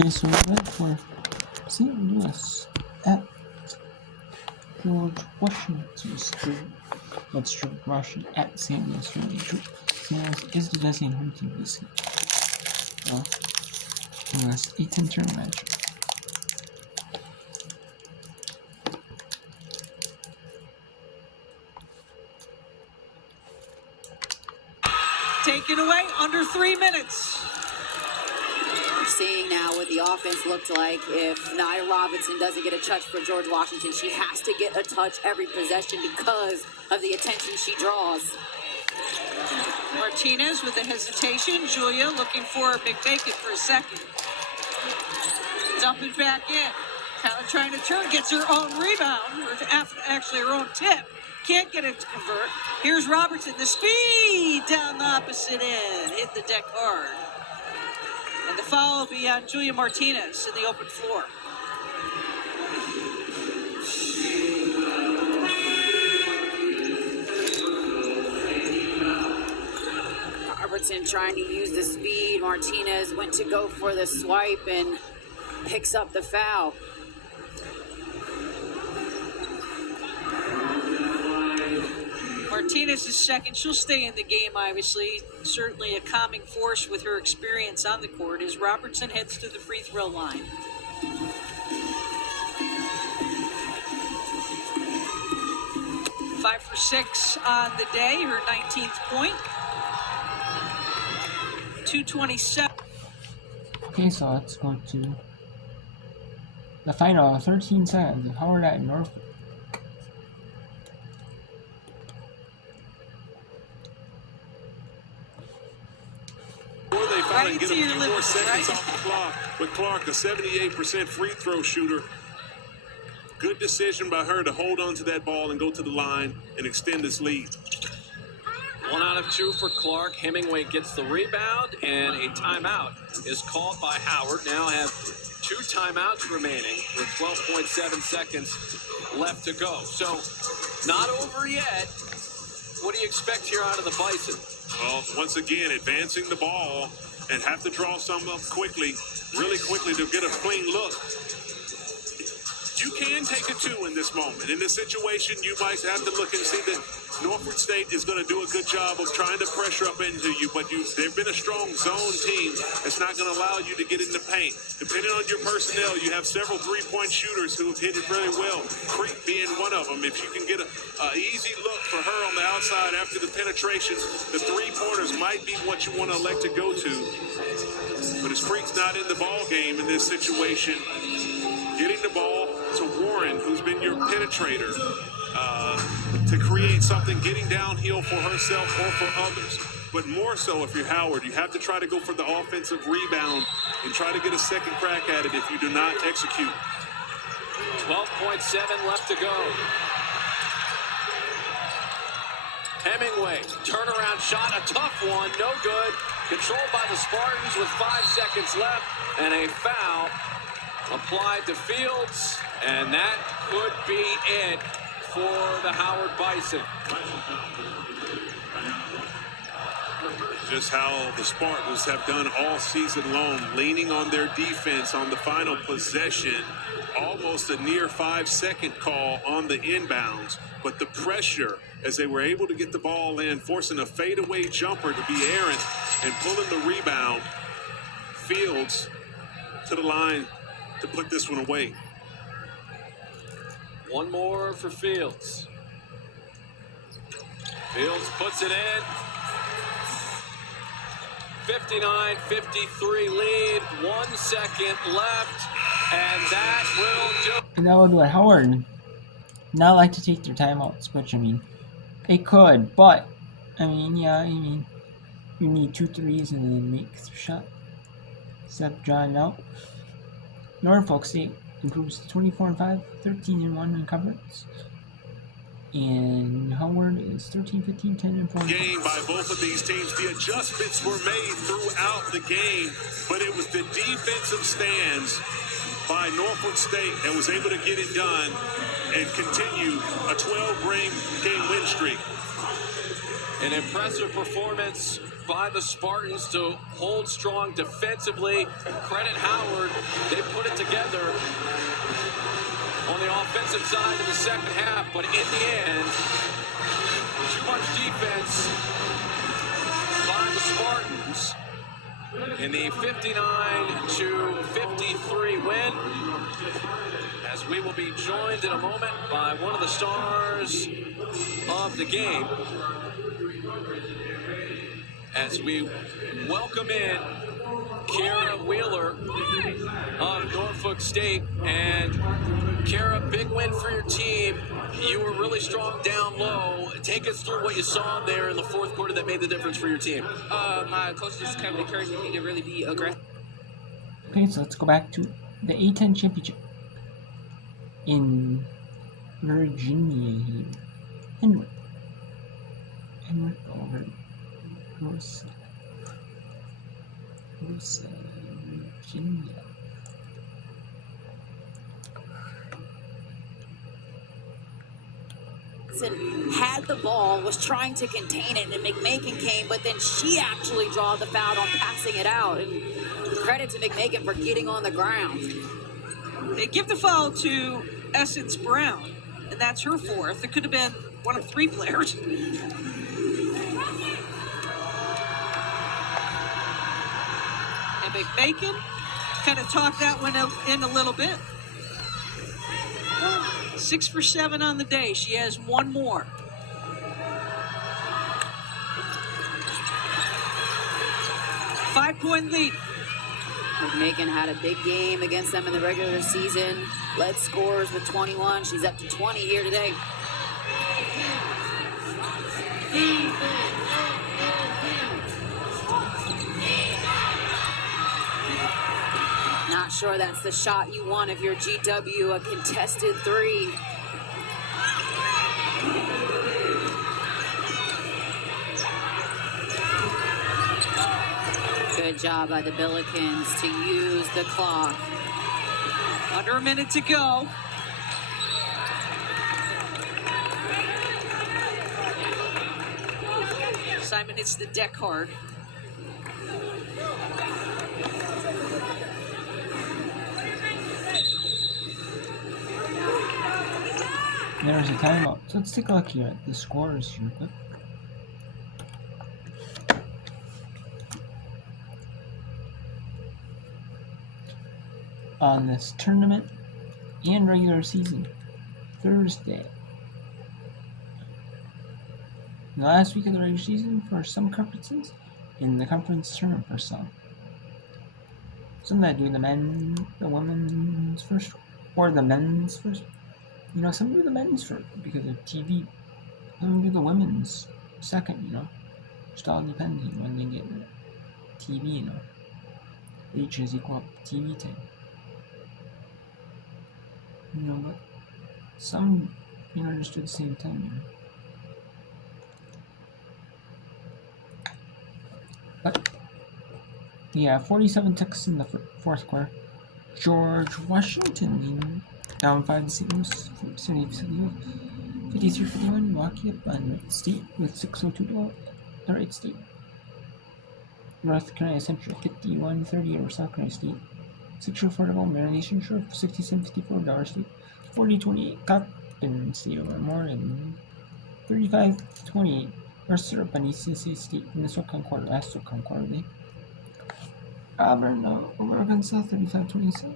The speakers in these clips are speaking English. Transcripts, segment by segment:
Okay, so we're ready for St. Louis at George Washington State. Let's George Washington at St. Louis. St. Louis is the designated home team this year. US A10 tournament match. Taken away under 3 minutes. We're seeing now what the offense looked like. If Nia Robinson doesn't get a touch for George Washington, she has to get a touch every possession because of the attention she draws. Martinez with a hesitation. Julia looking for McBacon for a second. Dumping back in. Kind of trying to turn. Gets her own rebound. Or actually her own tip. Can't get it to convert. Here's Robertson. The speed down the opposite end. Hit the deck hard. And the foul will be on Julia Martinez in the open floor. Robertson trying to use the speed. Martinez went to go for the swipe and picks up the foul. Martinez is second. She'll stay in the game, obviously. Certainly a calming force with her experience on the court as Robertson heads to the free throw line. Five for 6 on the day, her 19th point. 2:27. Okay, so let's go to the final 13 seconds of Howard at Norfolk. They finally get a few more seconds off the clock with Clark, a 78% free throw shooter. Good decision by her to hold on to that ball and go to the line and extend this lead. 1 out of 2 for Clark. Hemingway gets the rebound, and a timeout is called by Howard. Now have 2 timeouts remaining with 12.7 seconds left to go. So, not over yet. What do you expect here out of the Bison? Well, once again, advancing the ball and have to draw some up quickly, really quickly to get a clean look. You can take a 2 in this moment. In this situation, you might have to look and see that Norfolk State is going to do a good job of trying to pressure up into you, but they've been a strong zone team that's not going to allow you to get in the paint. Depending on your personnel, you have several three-point shooters who have hit it really well, Creek being one of them. If you can get an easy look for her on the outside after the penetration, the three-pointers might be what you want to elect to go to. But as Creek's not in the ball game in this situation, getting the ball to Warren, who's been your penetrator, to create something, getting downhill for herself or for others. But more so if you're Howard, you have to try to go for the offensive rebound and try to get a second crack at it if you do not execute. 12.7 left to go. Hemingway, turnaround shot, a tough one, no good. Controlled by the Spartans with 5 seconds left, and a foul applied to Fields, and that could be it for the Howard Bison. Just how the Spartans have done all season long, leaning on their defense on the final possession. Almost a near 5-second call on the inbounds, but the pressure as they were able to get the ball in, forcing a fadeaway jumper to be errant and pulling the rebound. Fields to the line to put this one away. One more for Fields. Fields puts it in. 59-53 lead. 1 second left. And that will do. And that would what Howard not like to take their timeouts, which I mean, they could, but I mean, yeah, you need 2 threes and then make the shot. Except John out. Norfolk State improves to 24-5, 13-1 in coverage. And Howard is 13-15, 10-4. Game by both of these teams. The adjustments were made throughout the game, but it was the defensive stands by Norfolk State that was able to get it done and continue a 12-game win streak. An impressive performance by the Spartans to hold strong defensively. Credit Howard. They put it together on the offensive side in the second half, but in the end, too much defense by the Spartans in the 59-53 win. As we will be joined in a moment by one of the stars of the game, as we welcome in Kara Wheeler of Norfolk State. And Kara, big win for your team. You were really strong down low. Take us through what you saw there in the fourth quarter that made the difference for your team. My coach just kept encouraging me to really be aggressive. Okay, so let's go back to the A10 championship in Virginia here. Henrik over Rosa, Virginia. Had the ball, was trying to contain it, and McMakin came, but then she actually drew the foul on passing it out. And credit to McMakin for getting on the ground. They give the foul to Essence Brown, and that's her fourth. It could have been one of three players. And McMakin kind of talked that one in a little bit. 6 for 7 on the day. She has one more. Five-point lead. McMakin had a big game against them in the regular season. Led scorers with 21. She's up to 20 here today. Not sure that's the shot you want if you're GW, a contested three. Good job by the Billikens to use the clock. Under a minute to go. Simon hits the deck hard. There's a timeout. So let's take a look here at the scores here quick. On this tournament and regular season, Thursday. The last week of the regular season for some conferences, in the conference tournament for some. Some that do the women's first, or the men's first. You know, some do the men's first because of TV. Some do the women's second, you know. Just all depends on when they get TV, you know. Each is equal TV time. You know, but some, you know, just do the same time, you know. But, yeah, 47 ticks in the fourth quarter. George Washington, you know, down 5 to St. Louis, 53-51, Milwaukee up on State with 6:02 to go. The right State. North Carolina Central 51-30 over South Carolina State. 6:04 to go, Maryland Nation Shore 67-54 Dollar State. 40-28 Coppin State over Morgan. 35-28 Mercer up on East Tennessee State in the SoCon quarter, last SoCon quarter day. Auburn over Arkansas 35-27.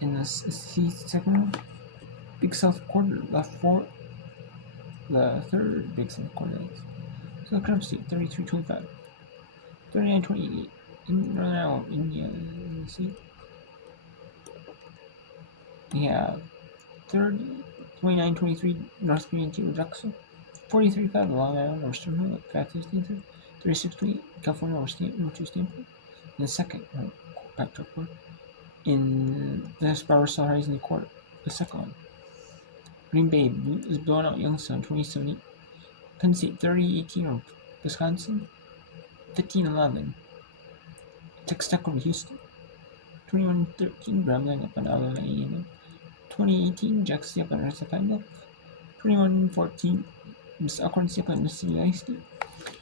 In the second round, Big South quarter, the third Big South quarter. So Clemson State 33-25, 39-28 in Northern Iowa, Indiana State. We have 29-23 North Korean T. Jackson, 43-5 Long Island over Sternhill at 5:15, 36-28 California over Stanford. In the second Pac-12 quarter. In the Sparrow Rising quarter, the second one. Green Bay is blowing out Youngstown 27-8. Penn State 30-18 over Wisconsin. 15-11. Texas Tech over Houston. 21-13 Grambling up on Alabama A&M. 20-18 Jackson up on Rest of 21-14 Miss Alcorn State by Mississippi State.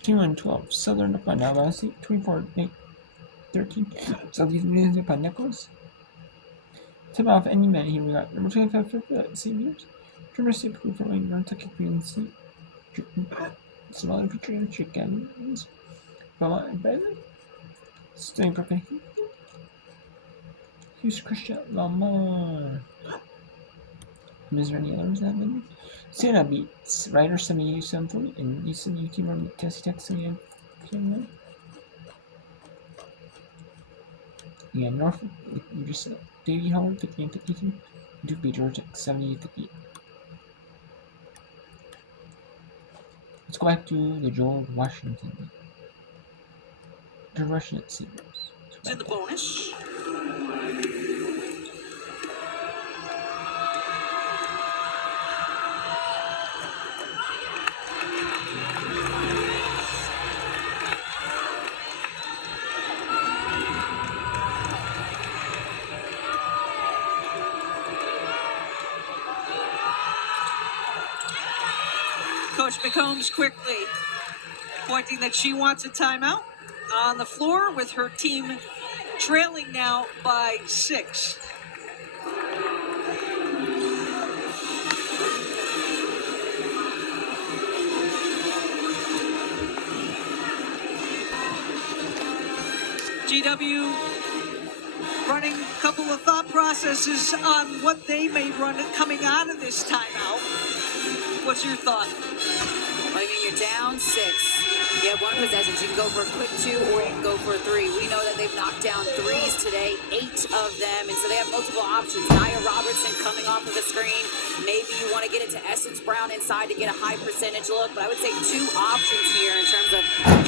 21-12. Southern up by Alabama State. 24-13. Southeast Indiana by Nicholas. Tip off any man here. We got number 25 for St. Peter's. Trevor State Blue from Nantucket Green State. Somali featuring chickens. Belmont and Baylor. Staying Broken Houston Christian Lamar. Is there any others that many? Santa beats Ryder 78-40 and Houston UT Martin Tennessee Tech 78-51. Yeah, Norfolk, you just said Davy Howard 58-52. Duke beat Georgia 78-58. Let's go back to the George Washington. George Washington Seagulls. It's in the bonus. Coach McCombs quickly pointing that she wants a timeout on the floor with her team trailing now by 6. GW running a couple of thought processes on what they may run coming out of this timeout. What's your thought? I mean, you're down 6. You have one possession. You can go for a quick 2 or you can go for a 3. We know that they've knocked down 3s today, 8 of them, and so they have multiple options. Nia Robertson coming off of the screen. Maybe you want to get it to Essence Brown inside to get a high percentage look, but I would say 2 options here in terms of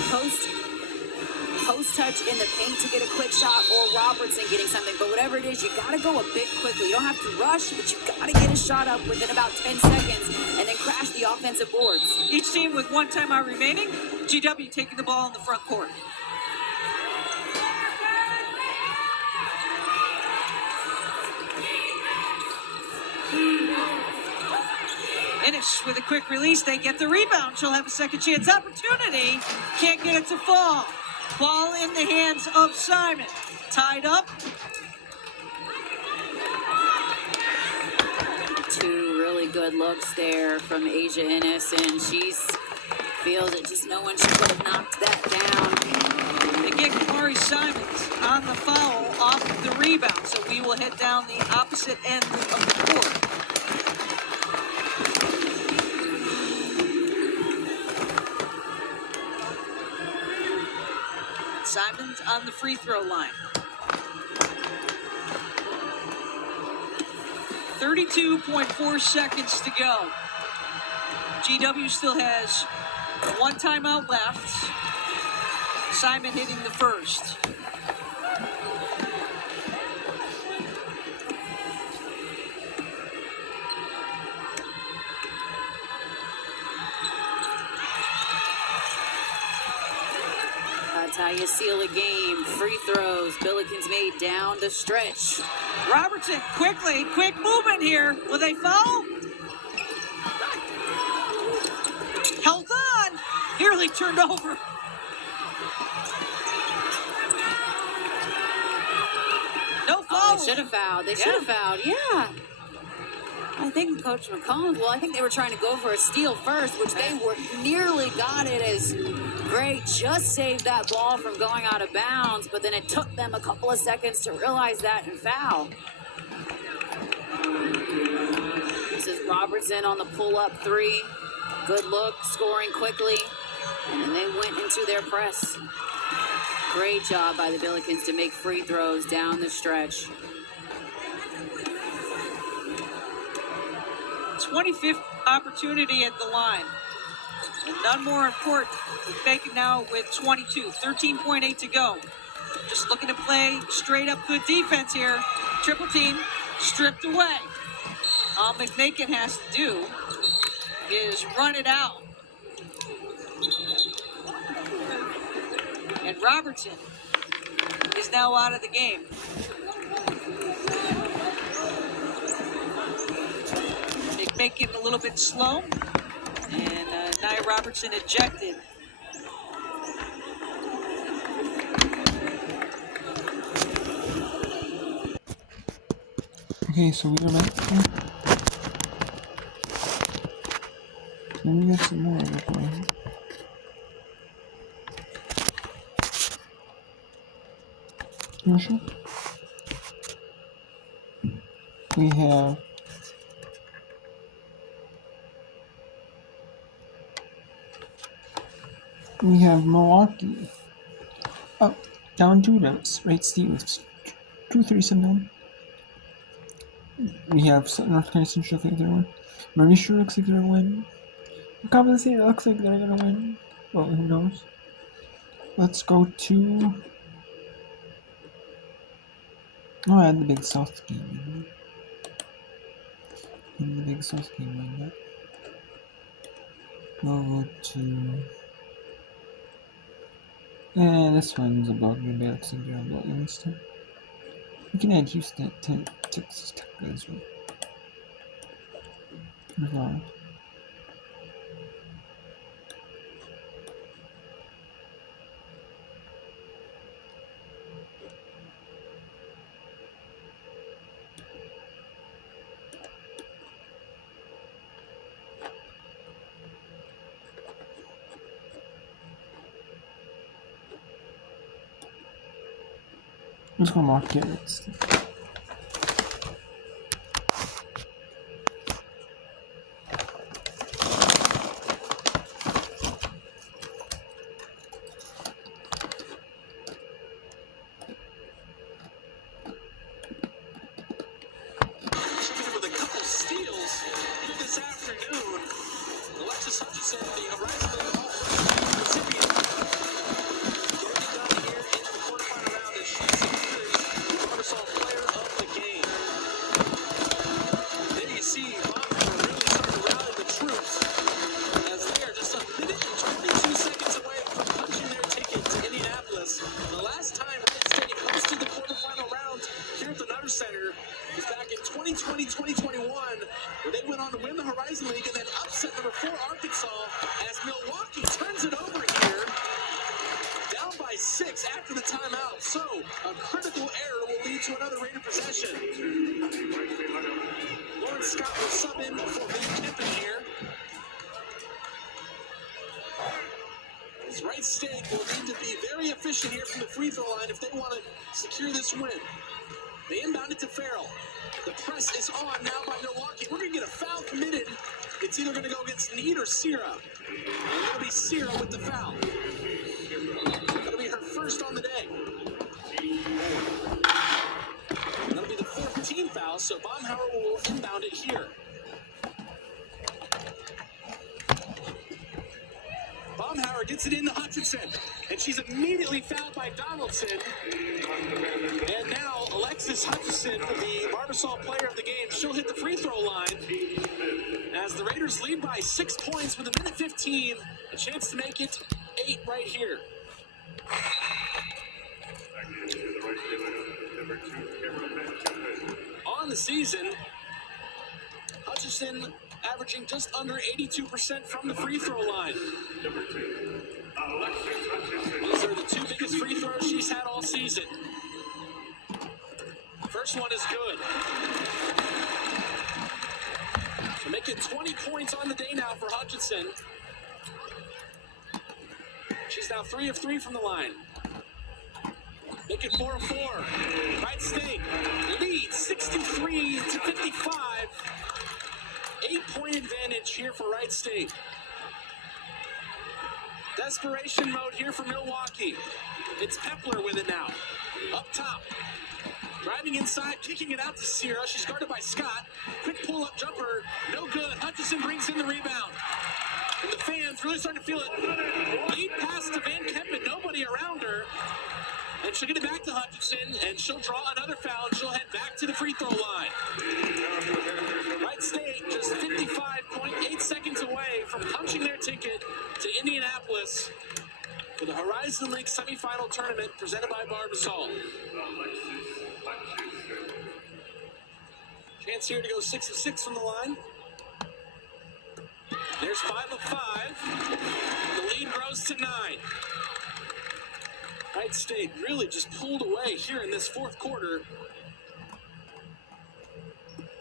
post touch in the paint to get a quick shot or Robertson getting something. But whatever it is, you got to go a bit quickly. You don't have to rush, but you got to get a shot up within about 10 seconds and then crash the offensive boards. Each team with 1 timeout remaining. GW taking the ball in the front court. Innish with a quick release. They get the rebound. She'll have a second chance opportunity. Can't get it to fall. Ball in the hands of Simon. Tied up. 2 really good looks there from Asia Innes, and she feels that just no one should have knocked that down. They get Kamari Simons on the foul off the rebound, so we will head down the opposite end of the court. Simons on the free throw line. 32.4 seconds to go. GW still has 1 timeout left. Simon hitting the first. That's how you seal a game. Free throws. Billikens made down the stretch. Robertson, quick movement here. Will they foul? Held on. Nearly turned over. No foul. Oh, they should have fouled. They should have fouled. Yeah. I think Coach McCollum, I think they were trying to go for a steal first, which they were nearly got it as Gray just saved that ball from going out of bounds, but then it took them a couple of seconds to realize that and foul. This is Robertson on the pull-up 3. Good look, scoring quickly, and then they went into their press. Great job by the Billikens to make free throws down the stretch. 25th opportunity at the line. And none more important. Bacon now with 22. 13.8 to go. Just looking to play straight up good defense here. Triple team stripped away. All McMakin has to do is run it out. And Robertson is now out of the game. McMakin a little bit slow. And Nia Robertson ejected. Okay, so we are back here. Let me get some more of it going. You sure? We have Milwaukee up down to the Wright State with 2-3 down. We have North Carolina Central looks like they're gonna win. Mauritia looks like they're gonna win. Coppin State looks like they're gonna win. Well, who knows? Let's go to. Oh, I had the Big South game. In the Big South game, why not? We'll go to. This one's about Green Bay. Looks like they're about Youngstown. We can add Houston to Texas Tech as well. Let's go mark carrots. With a couple steals here this afternoon. Alexis Hutchinson, the Horizon recipient, getting it done here into the quarterfinal round as she secures the Microsoft Player of the Game. There you see Bonner really starting to rally the troops as they are just a minute and 22 seconds away from punching their ticket to Indianapolis. The last time Wright State hosted the quarterfinal round here at the Nutter Center was back in 2020-2021, where they went on to win the Horizon League and then upset number 4 Arkansas as Milwaukee turns it over here, down by 6 after the timeout. So a critical error will lead to another Raider possession. Lawrence Scott will sub in for Van Kempen here. As Wright State will need to be very efficient here from the free throw line if they want to secure this win. They inbound it to Farrell. The press is on now by Milwaukee. We're going to get a foul committed. It's either going to go against Need or Sierra. And it'll be Sierra with the foul. That'll be her first on the day. That'll be the 4th team foul, so Baumhauer will inbound it here. Baumhauer gets it into Hutchinson, and she's immediately fouled by Donaldson. And now Alexis Hutchinson, the Barbasol Player of the Game, she'll hit the free throw line as the Raiders lead by 6 points with 1:15, a chance to make it 8 right here. On the season, Hutchinson averaging just under 82% from the free throw line. These are the 2 biggest free throws she's had all season. First one is good. So make it 20 points on the day now for Hutchinson. She's now 3 of 3 from the line. Make it 4 of 4. Wright State leads 63 to 55. 8-point advantage here for Wright State. Desperation mode here for Milwaukee. It's Pepler with it now. Up top. Driving inside, kicking it out to Sierra. She's guarded by Scott. Quick pull-up jumper. No good. Hutchinson brings in the rebound. And the fans really starting to feel it. Lead pass to Van Kempen. Nobody around her. And she'll get it back to Hutchinson, and she'll draw another foul, and she'll head back to the free throw line. Wright State just 55.8 seconds away from punching their ticket to Indianapolis for the Horizon League semifinal tournament presented by Barbasol. Chance here to go 6 of 6 from the line. There's 5 of 5. The lead grows to 9. Wright State really just pulled away here in this fourth quarter.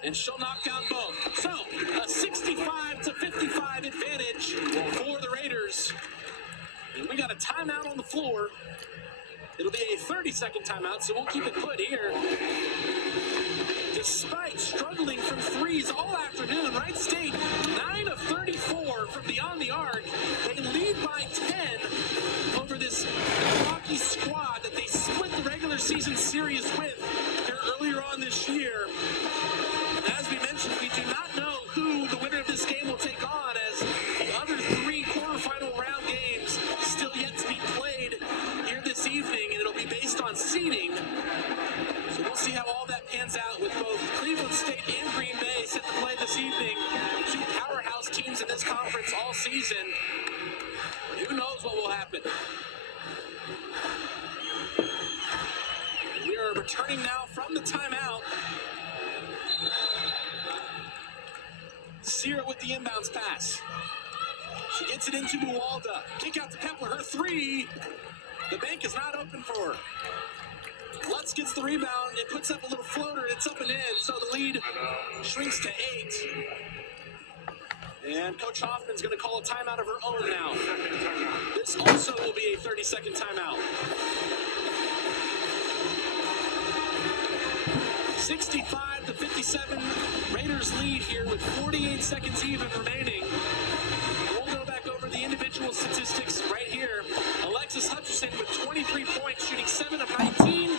And she'll knock down both. So, a 65-55 advantage for the Raiders. And we got a timeout on the floor. It'll be a 30-second timeout, so we'll keep it put here. Despite struggling from threes all afternoon, Wright State 9 of 34 from beyond the arc. They lead by 10 over this Milwaukee squad that they split the regular season series with here earlier on this year. And as we mentioned, we do not know who the winner of this game will take on, as the other 3 quarterfinal round games still yet to be played here this evening, and it'll be based on seeding. So we'll see how all that pans out with both Cleveland State and Green Bay set to play this evening. 2 powerhouse teams in this conference all season. Who knows what will happen? We are returning now from the timeout. Sear with the inbounds pass. She gets it into Buwalda. Kick out to Pepler. Her 3. The bank is not open for her. Lutz gets the rebound. It puts up a little floater. It's up and in. So the lead shrinks to 8. And Coach Hoffman's going to call a timeout of her own now. This also will be a 30-second timeout. 65-57. Raiders lead here with 48 seconds even remaining. We'll go back over the individual statistics right here. Alexis Hutchison with 23 points, shooting 7 of 19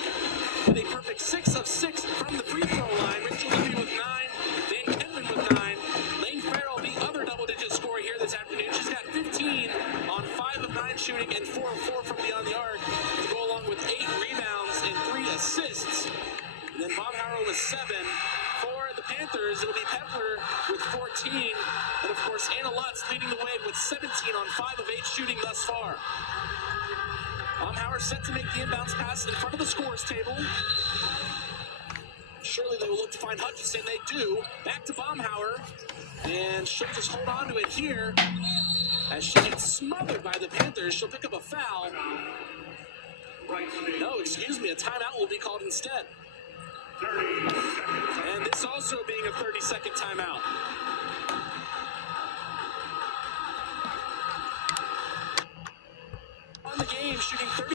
with a perfect 6 of 6 from the free throw line. Rachel Libby with 9, Dan Kenman with 9. Lane Farrell, the other double-digit scorer here this afternoon. She's got 15 on 5 of 9 shooting and 4 of 4 from beyond the arc to go along with 8 rebounds and 3 assists. And then Baumhauer with 7. For the Panthers, it'll be Pepler with 14. And of course, Anna Lutz leading the way with 17 on 5 of 8 shooting thus far. Baumhauer set to make the inbounds pass in front of the scorers table. Surely they will look to find Hutchison. They do. Back to Baumhauer. And she'll just hold on to it here. As she gets smothered by the Panthers, she'll pick up a foul. No, excuse me, a timeout will be called instead. And this also being a 30-second timeout. On the game, shooting 30.